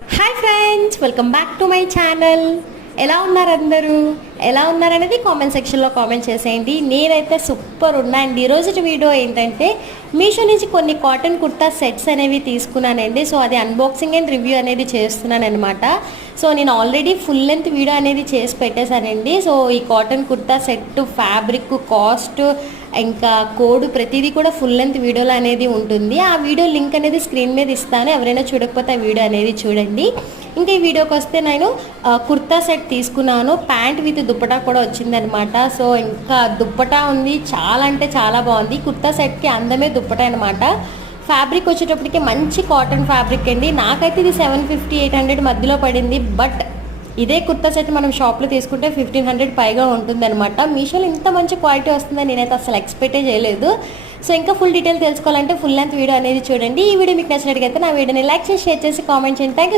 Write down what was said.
Hi friends, welcome back to my channel. ఎలా ఉన్నారు అందరూ? ఎలా ఉన్నారనేది కామెంట్ సెక్షన్లో కామెంట్ చేసేయండి. నేనైతే సూపర్ ఉన్నా అండి. ఈరోజు వీడియో ఏంటంటే మీషో నుంచి కొన్ని కాటన్ కుర్తా సెట్స్ అనేవి తీసుకున్నానండి. సో అది అన్బాక్సింగ్ అండ్ రివ్యూ అనేది చేస్తున్నాను అనమాట. సో నేను ఆల్రెడీ ఫుల్ లెంత్ వీడియో అనేది చేసి పెట్టేశానండి. సో ఈ cotton kurta set fabric cost ఇంకా కోడ్ ప్రతిదీ కూడా ఫుల్ లెంత్ వీడియోలో అనేది ఉంటుంది. ఆ వీడియో లింక్ అనేది స్క్రీన్ మీద ఇస్తాను. ఎవరైనా చూడకపోతే ఆ వీడియో అనేది చూడండి. ఇంకా ఈ వీడియోకి వస్తే నేను కుర్తా సెట్ తీసుకున్నాను. ప్యాంట్ విత్ దుప్పటా కూడా వచ్చిందనమాట. సో ఇంకా దుప్పటా ఉంది, చాలా అంటే చాలా బాగుంది. కుర్తా సెట్కి అందమే దుప్పటా అనమాట. ఫ్యాబ్రిక్ వచ్చేటప్పటికి మంచి కాటన్ ఫ్యాబ్రిక్ అండి. నాకైతే ఇది 750-800 మధ్యలో పడింది. బట్ ఇదే కుర్తా సెట్ మనం షాప్లో తీసుకుంటే 1500 పైగా ఉంటుంది అనమాట. మీషోలో ఇంత మంచి క్వాలిటీ వస్తుందని నేనైతే అసలు ఎక్స్పెక్టే చేయలేదు. సో ఇంకా ఫుల్ డీటెయిల్ తెలుసుకోవాలంటే ఫుల్ లెంత్ వీడియో అనేది చూడండి. ఈ వీడియో మీకు నచ్చినట్టుగా అయితే నా వీడియోని లైక్ చేసి షేర్ చేసి కామెంట్ చేయండి. Thank you.